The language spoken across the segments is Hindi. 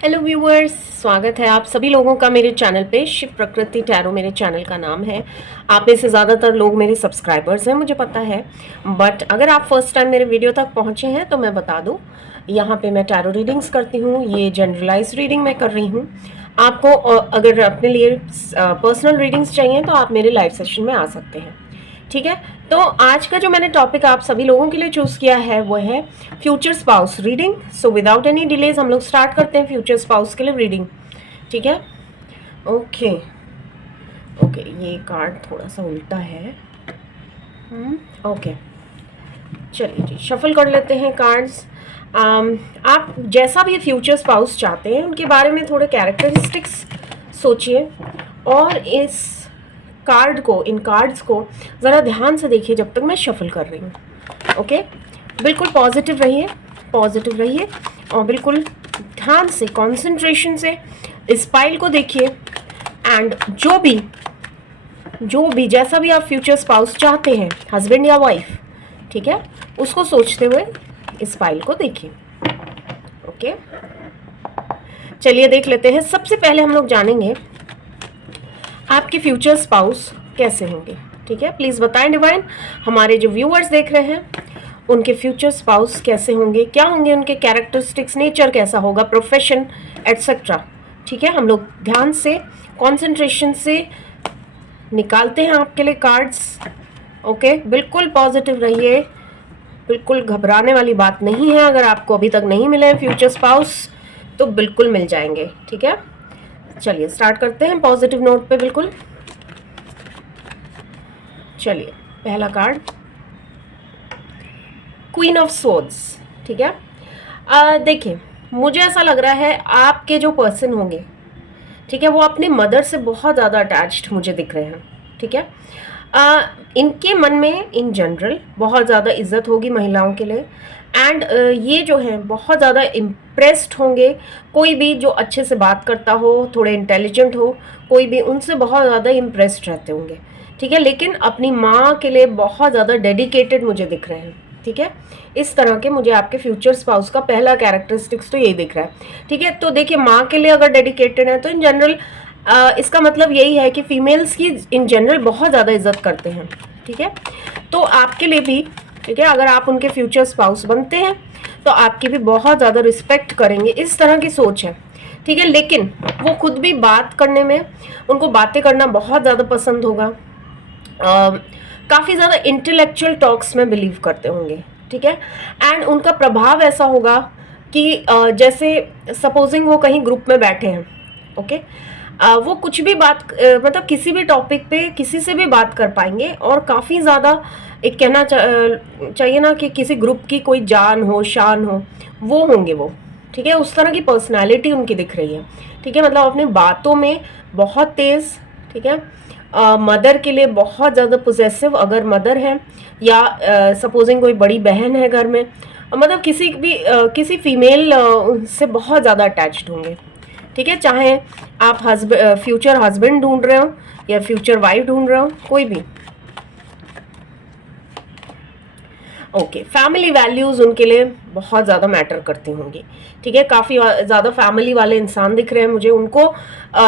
हेलो व्यूअर्स, स्वागत है आप सभी लोगों का मेरे चैनल पे। शिव प्रकृति टैरो मेरे चैनल का नाम है। आप में से ज़्यादातर लोग मेरे सब्सक्राइबर्स हैं, मुझे पता है। बट अगर आप फर्स्ट टाइम मेरे वीडियो तक पहुंचे हैं तो मैं बता दूं, यहाँ पे मैं टैरो रीडिंग्स करती हूँ। ये जनरलाइज रीडिंग मैं कर रही हूँ। आपको अगर अपने लिए पर्सनल रीडिंग्स चाहिए तो आप मेरे लाइव सेशन में आ सकते हैं, ठीक है। तो आज का जो मैंने टॉपिक आप सभी लोगों के लिए चूज किया है वो है future spouse reading. So without any delays हम लोग स्टार्ट करते हैं फ्यूचर स्पाउस के लिए रीडिंग, ठीक है। ओके ओके, ये कार्ड थोड़ा सा उल्टा है। ओके, चलिए जी, शफल कर लेते हैं कार्ड्स। आप जैसा भी फ्यूचर स्पाउस चाहते हैं उनके बारे में थोड़े कैरेक्टरिस्टिक्स सोचिए और इन कार्ड्स को ज़रा ध्यान से देखिए जब तक मैं शफल कर रही हूँ। ओके, बिल्कुल पॉजिटिव रहिए और बिल्कुल ध्यान से, कंसंट्रेशन से इस पाइल को देखिए। एंड जो भी जैसा भी आप फ्यूचर स्पाउस चाहते हैं, हस्बैंड या वाइफ, ठीक है, उसको सोचते हुए इस फाइल को देखिए। ओके, चलिए देख लेते हैं। सबसे पहले हम लोग जानेंगे आपके फ्यूचर स्पाउस कैसे होंगे, ठीक है। प्लीज बताएं डिवाइन, हमारे जो व्यूअर्स देख रहे हैं उनके फ्यूचर स्पाउस कैसे होंगे, क्या होंगे उनके कैरेक्टरिस्टिक्स, नेचर कैसा होगा, प्रोफेशन एटसेट्रा, ठीक है। हम लोग ध्यान से, कंसंट्रेशन से निकालते हैं आपके लिए कार्ड्स। ओके, बिल्कुल पॉजिटिव रहिए, बिल्कुल घबराने वाली बात नहीं है। अगर आपको अभी तक नहीं मिले हैं फ्यूचर स्पाउस तो बिल्कुल मिल जाएंगे, ठीक है। चलिए स्टार्ट करते हैं पॉजिटिव नोट पे बिल्कुल। चलिए, पहला कार्ड क्वीन ऑफ स्वॉर्ड्स, ठीक है। देखिए, मुझे ऐसा लग रहा है आपके जो पर्सन होंगे, ठीक है, वो अपने मदर से बहुत ज़्यादा अटैच्ड मुझे दिख रहे हैं, ठीक है। इनके मन में इन जनरल बहुत ज़्यादा इज्जत होगी महिलाओं के लिए। एंड ये जो है बहुत ज़्यादा इम्प्रेस्ड होंगे। कोई भी जो अच्छे से बात करता हो, थोड़े इंटेलिजेंट हो, कोई भी, उनसे बहुत ज़्यादा इम्प्रेस्ड रहते होंगे, ठीक है। लेकिन अपनी माँ के लिए बहुत ज़्यादा डेडिकेटेड मुझे दिख रहे हैं, ठीक है। इस तरह के मुझे आपके फ्यूचर स्पाउस का पहला कैरेक्टरिस्टिक्स तो यही दिख रहा है, ठीक है। तो देखिए, माँ के लिए अगर डेडिकेटेड है तो इन जनरल इसका मतलब यही है कि फीमेल्स की इन जनरल बहुत ज़्यादा इज्जत करते हैं, ठीक है। तो आपके लिए भी, ठीक है, अगर आप उनके फ्यूचर स्पाउस बनते हैं तो आपकी भी बहुत ज़्यादा रिस्पेक्ट करेंगे, इस तरह की सोच है, ठीक है। लेकिन वो खुद भी बात करने में, उनको बातें करना बहुत ज़्यादा पसंद होगा। काफ़ी ज़्यादा इंटेलेक्चुअल टॉक्स में बिलीव करते होंगे, ठीक है। एंड उनका प्रभाव ऐसा होगा कि जैसे सपोजिंग वो कहीं ग्रुप में बैठे हैं, ओके, वो कुछ भी बात, मतलब किसी भी टॉपिक पे किसी से भी बात कर पाएंगे और काफ़ी ज़्यादा, एक कहना चाहिए ना कि किसी ग्रुप की कोई जान हो, शान हो, वो होंगे वो, ठीक है। उस तरह की पर्सनालिटी उनकी दिख रही है, ठीक है। मतलब अपनी बातों में बहुत तेज़, ठीक है। मदर के लिए बहुत ज़्यादा पोजेसिव, अगर मदर है या सपोजिंग कोई बड़ी बहन है घर में, मतलब किसी फीमेल से बहुत ज़्यादा अटैच्ड होंगे, ठीक है। चाहे आप फ्यूचर हस्बैंड ढूंढ रहे हो या फ्यूचर वाइफ ढूंढ रहे हो, कोई भी। ओके, फैमिली वैल्यूज़ उनके लिए बहुत ज़्यादा मैटर करती होंगी, ठीक है। काफ़ी ज़्यादा फैमिली वाले इंसान दिख रहे हैं मुझे। उनको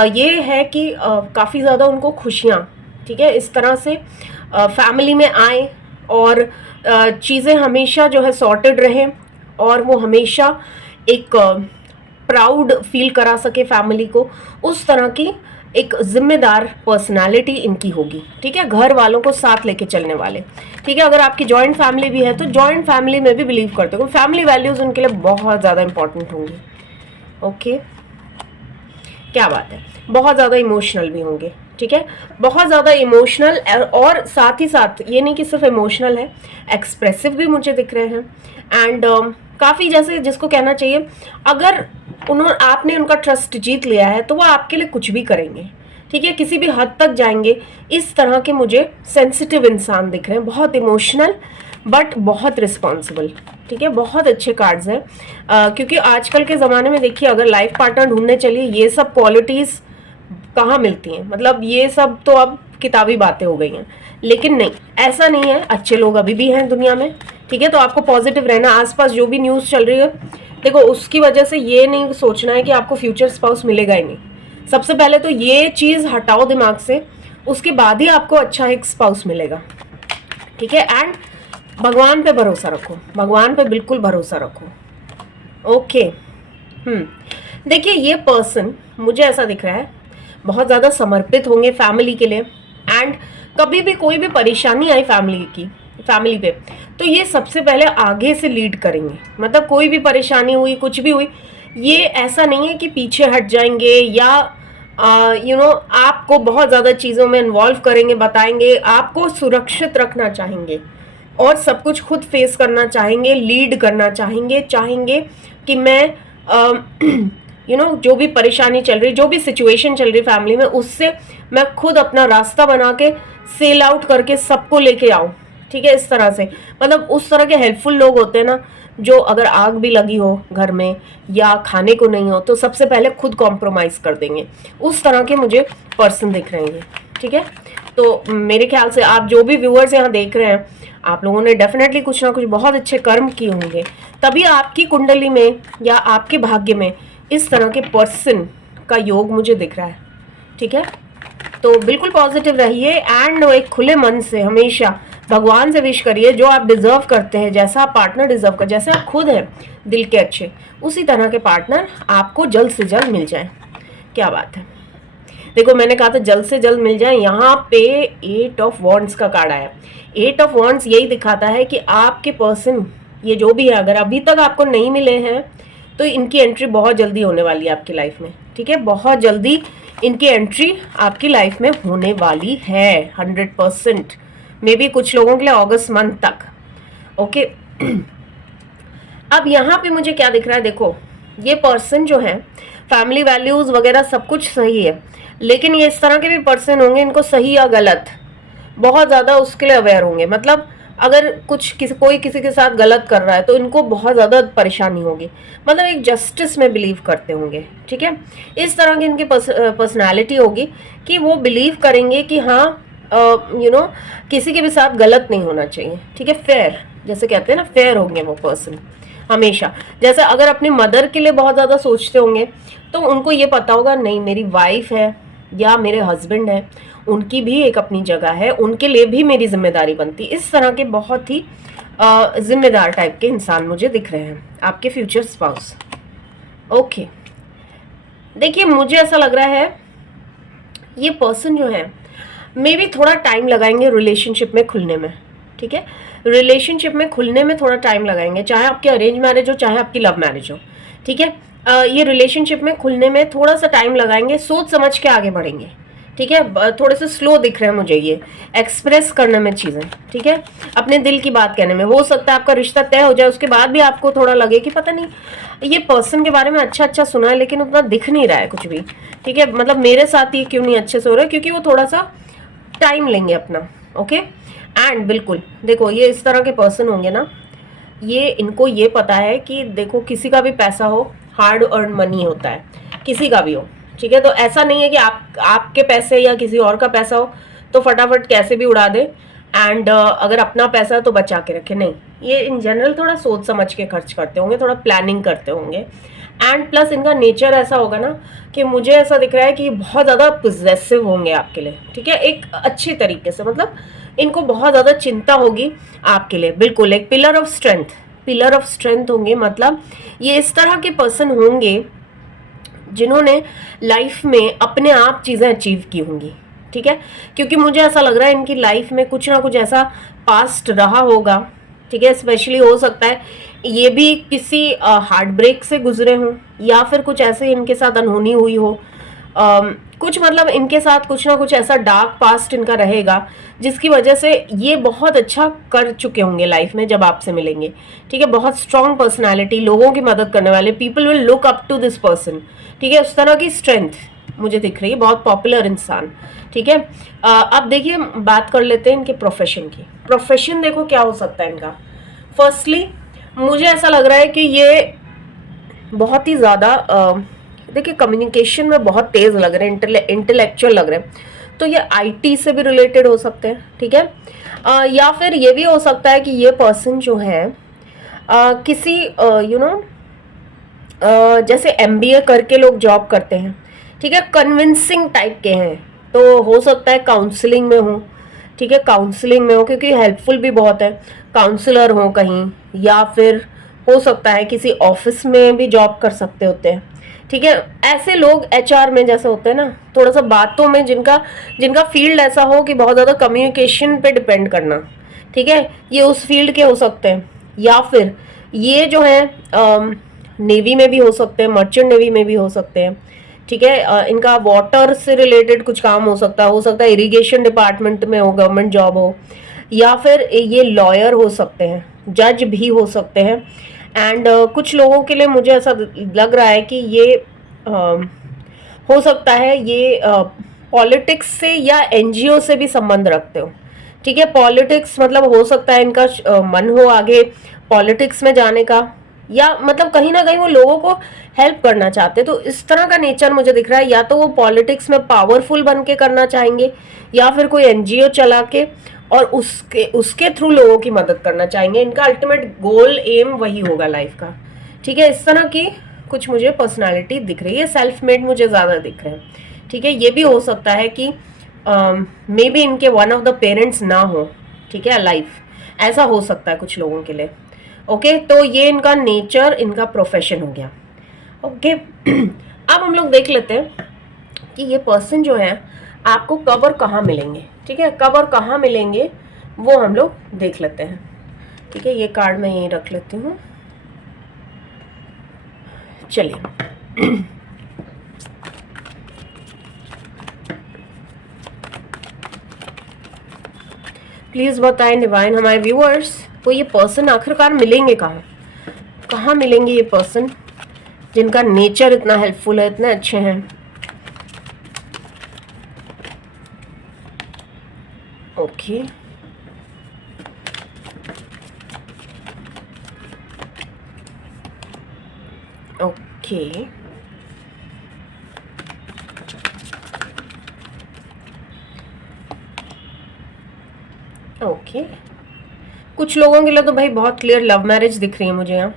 ये है कि काफ़ी ज़्यादा उनको खुशियाँ, ठीक है, इस तरह से फैमिली में आए और चीज़ें हमेशा जो है सॉर्टेड रहें और वो हमेशा एक प्राउड फील करा सके फैमिली को, उस तरह की एक जिम्मेदार पर्सनालिटी इनकी होगी, ठीक है। घर वालों को साथ लेके चलने वाले, ठीक है। अगर आपकी जॉइंट फैमिली भी है तो जॉइंट फैमिली में भी बिलीव करते हो। फैमिली वैल्यूज उनके लिए बहुत ज़्यादा इंपॉर्टेंट होंगी। ओके, क्या बात है, बहुत ज़्यादा इमोशनल भी होंगे, ठीक है, बहुत ज़्यादा इमोशनल। और साथ ही साथ ये नहीं कि सिर्फ इमोशनल है, एक्सप्रेसिव भी मुझे दिख रहे हैं। एंड काफ़ी, जैसे जिसको कहना चाहिए, अगर आपने उनका ट्रस्ट जीत लिया है तो वो आपके लिए कुछ भी करेंगे, ठीक है, किसी भी हद तक जाएंगे। इस तरह के मुझे सेंसिटिव इंसान दिख रहे हैं, बहुत इमोशनल बट बहुत रिस्पॉन्सिबल, ठीक है। बहुत अच्छे कार्ड्स हैं, क्योंकि आजकल के ज़माने में देखिए, अगर लाइफ पार्टनर ढूंढने चलिए, ये सब क्वालिटीज़ कहाँ मिलती हैं। मतलब ये सब तो अब किताबी बातें हो गई हैं, लेकिन नहीं, ऐसा नहीं है, अच्छे लोग अभी भी हैं दुनिया में, ठीक है। तो आपको पॉजिटिव रहना, आसपास जो भी न्यूज़ चल रही है देखो उसकी वजह से ये नहीं सोचना है कि आपको फ्यूचर स्पाउस मिलेगा ही नहीं। सबसे पहले तो ये चीज हटाओ दिमाग से, उसके बाद ही आपको अच्छा एक स्पाउस मिलेगा, ठीक है। एंड भगवान पे भरोसा रखो, भगवान पे बिल्कुल भरोसा रखो। ओके। देखिए ये पर्सन मुझे ऐसा दिख रहा है बहुत ज़्यादा समर्पित होंगे फैमिली के लिए। एंड कभी भी कोई भी परेशानी आई फैमिली पे, तो ये सबसे पहले आगे से लीड करेंगे। मतलब कोई भी परेशानी हुई, कुछ भी हुई, ये ऐसा नहीं है कि पीछे हट जाएंगे या आपको बहुत ज़्यादा चीज़ों में इन्वॉल्व करेंगे, बताएंगे। आपको सुरक्षित रखना चाहेंगे और सब कुछ खुद फेस करना चाहेंगे, लीड करना चाहेंगे कि मैं जो भी परेशानी चल रही, जो भी सिचुएशन चल रही फैमिली में, उससे मैं खुद अपना रास्ता बना के सेल आउट करके सबको लेके आऊँ, ठीक है। इस तरह से, मतलब उस तरह के हेल्पफुल लोग होते हैं ना, जो अगर आग भी लगी हो घर में या खाने को नहीं हो तो सबसे पहले खुद कॉम्प्रोमाइज कर देंगे। उस तरह के मुझे पर्सन दिख रहे हैं, ठीक है। तो मेरे ख्याल से आप जो भी व्यूअर्स यहाँ देख रहे हैं, आप लोगों ने डेफिनेटली कुछ ना कुछ बहुत अच्छे कर्म किए होंगे, तभी आपकी कुंडली में या आपके भाग्य में इस तरह के पर्सन का योग मुझे दिख रहा है, ठीक है। तो बिल्कुल पॉजिटिव रहिए एंड एक खुले मन से हमेशा भगवान से विश करिए जो आप डिजर्व करते हैं, जैसा आप पार्टनर डिजर्व कर, जैसे आप खुद हैं दिल के अच्छे, उसी तरह के पार्टनर आपको जल्द से जल्द मिल जाए। क्या बात है। देखो मैंने कहा था जल्द से जल्द मिल जाए। यहाँ पे 8 ऑफ वॉन्ड्स का कार्ड आया। 8 ऑफ वॉन्ड्स यही दिखाता है कि आपके पर्सन, ये जो भी है, अगर अभी तक आपको नहीं मिले हैं तो इनकी एंट्री बहुत जल्दी होने वाली है आपकी लाइफ में, ठीक है। बहुत जल्दी इनकी एंट्री आपकी लाइफ में होने वाली है 100%, मे बी कुछ लोगों के लिए अगस्त मंथ तक। ओके। अब यहाँ पे मुझे क्या दिख रहा है, देखो ये पर्सन जो है फैमिली वैल्यूज वगैरह सब कुछ सही है, लेकिन ये इस तरह के भी पर्सन होंगे, इनको सही या गलत बहुत ज़्यादा उसके लिए अवेयर होंगे। मतलब अगर कोई किसी के साथ गलत कर रहा है तो इनको बहुत ज़्यादा परेशानी होगी। मतलब एक जस्टिस में बिलीव करते होंगे, ठीक है। इस तरह की इनकी पर्सनालिटी होगी कि वो बिलीव करेंगे कि हाँ किसी के भी साथ गलत नहीं होना चाहिए, ठीक है। फेयर, जैसे कहते हैं ना, फेयर होंगे वो पर्सन हमेशा। जैसे अगर अपनी मदर के लिए बहुत ज़्यादा सोचते होंगे तो उनको ये पता होगा नहीं मेरी वाइफ है या मेरे हस्बैंड है, उनकी भी एक अपनी जगह है, उनके लिए भी मेरी जिम्मेदारी बनती। इस तरह के बहुत ही जिम्मेदार टाइप के इंसान मुझे दिख रहे हैं आपके फ्यूचर स्पाउस। ओके। देखिए मुझे ऐसा लग रहा है ये पर्सन जो है मे बी थोड़ा टाइम लगाएंगे रिलेशनशिप में खुलने में, ठीक है। रिलेशनशिप में खुलने में थोड़ा टाइम लगाएंगे, चाहे आपकी अरेंज मैरिज हो चाहे आपकी लव मैरिज हो, ठीक है। ये रिलेशनशिप में खुलने में थोड़ा सा टाइम लगाएंगे, सोच समझ के आगे बढ़ेंगे, ठीक है। थोड़े से स्लो दिख रहे हैं मुझे ये एक्सप्रेस करने में चीज़ें, ठीक है। अपने दिल की बात कहने में हो सकता है आपका रिश्ता तय हो जाए, उसके बाद भी आपको थोड़ा लगे कि पता नहीं ये पर्सन के बारे में अच्छा सुना है लेकिन उतना दिख नहीं रहा है कुछ भी, ठीक है। मतलब मेरे साथ ये क्यों नहीं अच्छे से हो रहा है, क्योंकि वो थोड़ा सा टाइम लेंगे अपना। ओके। एंड बिल्कुल देखो ये इस तरह के पर्सन होंगे ना, ये इनको ये पता है कि देखो किसी का भी पैसा हो, हार्ड अर्न मनी होता है, किसी का भी हो, ठीक है। तो ऐसा नहीं है कि आपके पैसे या किसी और का पैसा हो तो फटाफट कैसे भी उड़ा दे एंड अगर अपना पैसा है तो बचा के रखे, नहीं। ये इन जनरल थोड़ा सोच समझ के खर्च करते होंगे, थोड़ा प्लानिंग करते होंगे। एंड प्लस इनका नेचर ऐसा होगा ना कि मुझे ऐसा दिख रहा है कि बहुत ज़्यादा पोजेसिव होंगे आपके लिए, ठीक है। एक अच्छे तरीके से, मतलब इनको बहुत ज़्यादा चिंता होगी आपके लिए। बिल्कुल एक पिलर ऑफ स्ट्रेंथ होंगे। मतलब ये इस तरह के पर्सन होंगे जिन्होंने लाइफ में अपने आप चीज़ें अचीव की होंगी, ठीक है। क्योंकि मुझे ऐसा लग रहा है इनकी लाइफ में कुछ ना कुछ ऐसा पास्ट रहा होगा, ठीक है। स्पेशली हो सकता है ये भी किसी हार्ट ब्रेक से गुजरे हों या फिर कुछ ऐसे इनके साथ अनहोनी हुई हो, कुछ मतलब इनके साथ कुछ ना कुछ ऐसा डार्क पास्ट इनका रहेगा जिसकी वजह से ये बहुत अच्छा कर चुके होंगे लाइफ में जब आपसे मिलेंगे, ठीक है। बहुत स्ट्रॉन्ग पर्सनालिटी, लोगों की मदद करने वाले, people will look up to this person, ठीक है। उस तरह की स्ट्रेंथ मुझे दिख रही है, बहुत पॉपुलर इंसान, ठीक है। अब देखिए बात कर लेते हैं इनके प्रोफेशन की। प्रोफेशन देखो क्या हो सकता है इनका। फर्स्टली मुझे ऐसा लग रहा है कि ये बहुत ही ज़्यादा देखिए कम्युनिकेशन में बहुत तेज़ लग रहे हैं, इंटेलेक्चुअल लग रहे हैं, तो ये आईटी से भी रिलेटेड हो सकते हैं, ठीक है। या फिर ये भी हो सकता है कि ये पर्सन जो है किसी जैसे एमबीए करके लोग जॉब करते हैं, ठीक है, कन्विंसिंग टाइप के हैं, तो हो सकता है काउंसलिंग में हो, ठीक है, काउंसलिंग में हो क्योंकि हेल्पफुल भी बहुत है, काउंसलर हो कहीं, या फिर हो सकता है किसी ऑफिस में भी जॉब कर सकते होते हैं, ठीक है। ऐसे लोग एचआर में जैसे होते हैं ना, थोड़ा सा बातों में जिनका जिनका फील्ड ऐसा हो कि बहुत ज़्यादा कम्युनिकेशन पे डिपेंड करना, ठीक है, ये उस फील्ड के हो सकते हैं। या फिर ये जो है नेवी में भी हो सकते हैं, मर्चेंट नेवी में भी हो सकते हैं, ठीक है। इनका वाटर से रिलेटेड कुछ काम हो सकता है इरिगेशन डिपार्टमेंट में हो, गवर्नमेंट जॉब हो, या फिर ये लॉयर हो सकते हैं, जज भी हो सकते हैं। एंड कुछ लोगों के लिए मुझे ऐसा लग रहा है कि ये हो सकता है ये पॉलिटिक्स से या एनजीओ से भी संबंध रखते हो, ठीक है। पॉलिटिक्स मतलब हो सकता है इनका मन हो आगे पॉलिटिक्स में जाने का, या मतलब कहीं ना कहीं वो लोगों को हेल्प करना चाहते हैं, तो इस तरह का नेचर मुझे दिख रहा है। या तो वो पॉलिटिक्स में पावरफुल बन के करना चाहेंगे, या फिर कोई एनजीओ चला के और उसके उसके थ्रू लोगों की मदद करना चाहेंगे। इनका अल्टीमेट गोल एम वही होगा लाइफ का, ठीक है। इस तरह की कुछ मुझे पर्सनालिटी दिख रही है, सेल्फ मेड मुझे ज़्यादा दिख रहे हैं, ठीक है। ये भी हो सकता है कि मे बी इनके वन ऑफ द पेरेंट्स ना हो, ठीक है, अलाइव, ऐसा हो सकता है कुछ लोगों के लिए। ओके, तो ये इनका नेचर, इनका प्रोफेशन हो गया। ओके अब हम लोग देख लेते हैं कि ये पर्सन जो है आपको कब और कहाँ मिलेंगे, ठीक है, कब और कहाँ मिलेंगे वो हम लोग देख लेते हैं, ठीक है। ये कार्ड मैं यहीं रख लेती हूँ, चलिए। प्लीज बताएं डिवाइन हमारे व्यूअर्स को ये पर्सन आखिरकार मिलेंगे कहाँ, कहाँ मिलेंगे ये पर्सन जिनका नेचर इतना हेल्पफुल है, इतने अच्छे हैं। ओके ओके ओके कुछ लोगों के लिए तो भाई बहुत क्लियर लव मैरिज दिख रही है मुझे यहाँ,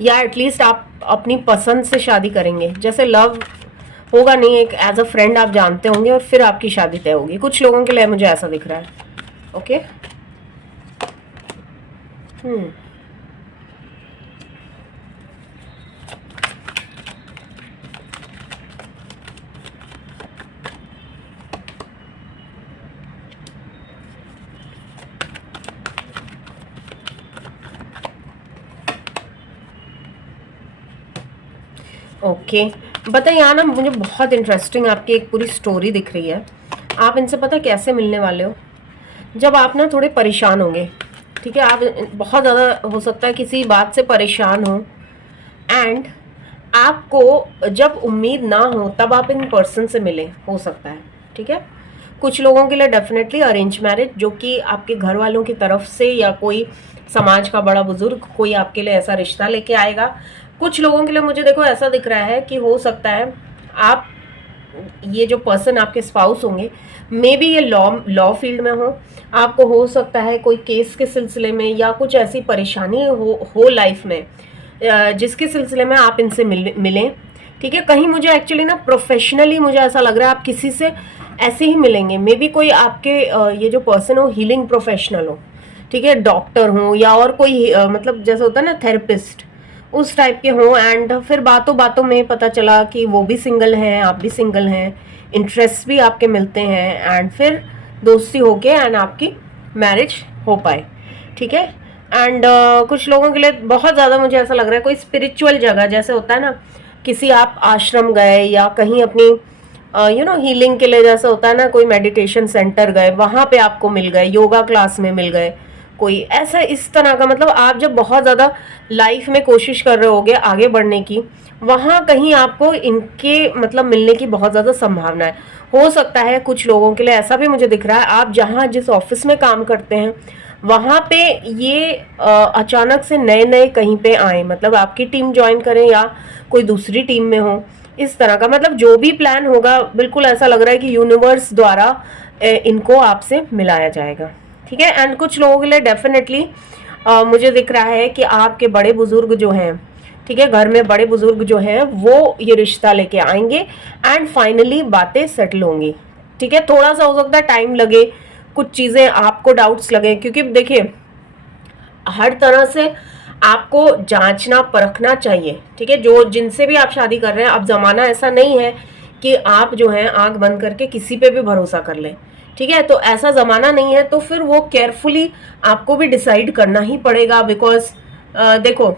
या एटलीस्ट आप अपनी पसंद से शादी करेंगे। जैसे लव होगा नहीं, एक एज अ फ्रेंड आप जानते होंगे और फिर आपकी शादी तय होगी। कुछ लोगों के लिए मुझे ऐसा दिख रहा है। ओके ओके बताइए यहाँ ना, मुझे बहुत इंटरेस्टिंग आपकी एक पूरी स्टोरी दिख रही है। आप इनसे पता कैसे मिलने वाले हो, जब आप ना थोड़े परेशान होंगे, ठीक है, आप बहुत ज़्यादा हो सकता है किसी बात से परेशान हो, एंड आपको जब उम्मीद ना हो तब आप इन पर्सन से मिले, हो सकता है, ठीक है। कुछ लोगों के लिए डेफिनेटली अरेंज मैरिज, जो कि आपके घर वालों की तरफ से या कोई समाज का बड़ा बुजुर्ग कोई आपके लिए ऐसा रिश्ता लेके आएगा। कुछ लोगों के लिए मुझे देखो ऐसा दिख रहा है कि हो सकता है आप, ये जो पर्सन आपके स्पाउस होंगे, मे बी ये लॉ फील्ड में हो, आपको हो सकता है कोई केस के सिलसिले में या कुछ ऐसी परेशानी हो लाइफ में जिसके सिलसिले में आप इनसे मिलें, ठीक है। कहीं मुझे एक्चुअली ना प्रोफेशनली मुझे ऐसा लग रहा है आप किसी से ऐसे ही मिलेंगे, मे बी कोई आपके ये जो पर्सन हो हीलिंग प्रोफेशनल हो, ठीक है, डॉक्टर हो या और कोई मतलब जैसे होता है ना थेरेपिस्ट, उस टाइप के हों। एंड फिर बातों बातों में पता चला कि वो भी सिंगल हैं, आप भी सिंगल हैं, इंटरेस्ट भी आपके मिलते हैं, एंड फिर दोस्ती होके एंड आपकी मैरिज हो पाए, ठीक है। एंड कुछ लोगों के लिए बहुत ज़्यादा मुझे ऐसा लग रहा है कोई स्पिरिचुअल जगह, जैसे होता है ना किसी आप आश्रम गए या कहीं अपनी हीलिंग के लिए, जैसे होता है ना कोई मेडिटेशन सेंटर गए, वहाँ पे आपको मिल गए, योगा क्लास में मिल गए, कोई ऐसा इस तरह का, मतलब आप जब बहुत ज़्यादा लाइफ में कोशिश कर रहे होगे आगे बढ़ने की, वहाँ कहीं आपको इनके मतलब मिलने की बहुत ज़्यादा संभावना है। हो सकता है कुछ लोगों के लिए ऐसा भी मुझे दिख रहा है, आप जहाँ जिस ऑफिस में काम करते हैं वहाँ पे ये अचानक से नए नए कहीं पे आए, मतलब आपकी टीम ज्वाइन करें या कोई दूसरी टीम में हो, इस तरह का, मतलब जो भी प्लान होगा बिल्कुल ऐसा लग रहा है कि यूनिवर्स द्वारा इनको आपसे मिलाया जाएगा, ठीक है। एंड कुछ लोगों के लिए डेफिनेटली मुझे दिख रहा है कि आपके बड़े बुजुर्ग जो हैं, ठीक है, घर में बड़े बुजुर्ग जो है वो ये रिश्ता लेके आएंगे एंड फाइनली बातें सेटल होंगी। ठीक है, थोड़ा सा हो सकता है टाइम लगे, कुछ चीजें आपको डाउट्स लगे, क्योंकि देखिए हर तरह से आपको जांचना परखना चाहिए। ठीक है, जो जिनसे भी आप शादी कर रहे हैं, अब जमाना ऐसा नहीं है कि आप जो है आंख बंद करके किसी पे भी भरोसा कर लें। ठीक है, तो ऐसा जमाना नहीं है, तो फिर वो केयरफुली आपको भी डिसाइड करना ही पड़ेगा। बिकॉज देखो,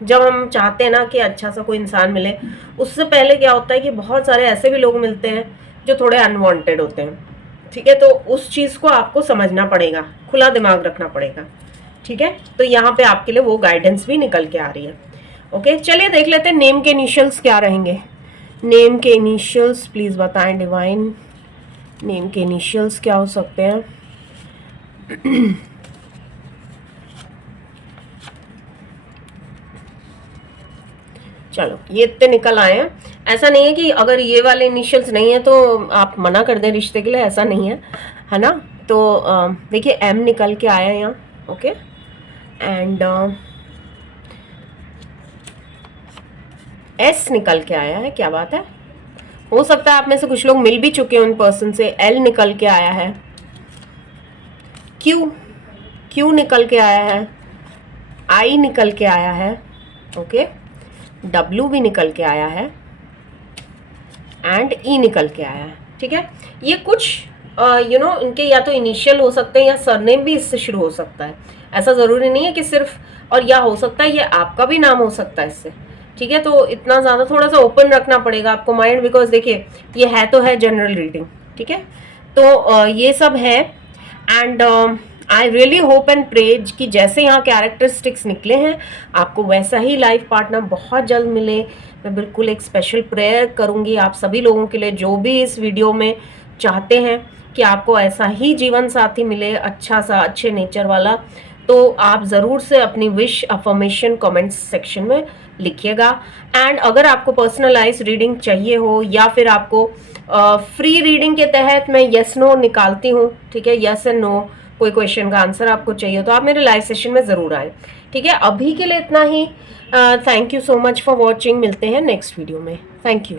जब हम चाहते हैं ना कि अच्छा सा कोई इंसान मिले, उससे पहले क्या होता है कि बहुत सारे ऐसे भी लोग मिलते हैं जो थोड़े अनवांटेड होते हैं। ठीक है, तो उस चीज को आपको समझना पड़ेगा, खुला दिमाग रखना पड़ेगा। ठीक है, तो यहाँ पे आपके लिए वो गाइडेंस भी निकल के आ रही है। ओके, चलिए देख लेते हैं नेम के इनिशियल्स क्या रहेंगे। नेम के इनिशियल्स प्लीज बताएं डिवाइन, नेम के इनिशियल्स क्या हो सकते हैं। चलो, ये इतने निकल आए हैं। ऐसा नहीं है कि अगर ये वाले इनिशियल्स नहीं है तो आप मना कर दें रिश्ते के लिए, ऐसा नहीं है ना। तो देखिए एम निकल के आया है यहाँ। ओके, एंड एस निकल के आया है, क्या बात है। हो सकता है आप में से कुछ लोग मिल भी चुके हैं उन पर्सन से। एल निकल के आया है, क्यू निकल के आया है, आई निकल के आया है, ओके, डब्ल्यू भी निकल के आया है एंड ई निकल के आया है। ठीक है, ये कुछ इनके या तो इनिशियल हो सकते हैं या सरनेम भी इससे शुरू हो सकता है। ऐसा जरूरी नहीं है कि सिर्फ, और या हो सकता है ये आपका भी नाम हो सकता है इससे। ठीक है, तो इतना ज्यादा थोड़ा सा ओपन रखना पड़ेगा आपको माइंड, बिकॉज देखिए ये है तो है जनरल रीडिंग। ठीक है, तो ये सब है and I really hope and pray कि जैसे यहाँ कैरेक्टरिस्टिक्स निकले हैं आपको वैसा ही लाइफ पार्टनर बहुत जल्द मिले। मैं बिल्कुल एक स्पेशल प्रेयर करूँगी आप सभी लोगों के लिए जो भी इस वीडियो में चाहते हैं कि आपको ऐसा ही जीवन साथी मिले, अच्छा सा, अच्छे नेचर वाला। तो आप ज़रूर से अपनी विश अफर्मेशन कमेंट्स सेक्शन में लिखिएगा। एंड अगर आपको पर्सनलाइज रीडिंग चाहिए हो या फिर आपको फ्री रीडिंग के तहत मैं यस नो निकालती हूँ, ठीक है, यस एंड नो, कोई क्वेश्चन का आंसर आपको चाहिए तो आप मेरे लाइव सेशन में ज़रूर आए। ठीक है, अभी के लिए इतना ही। Thank you so much for watching. मिलते हैं नेक्स्ट वीडियो में। Thank you.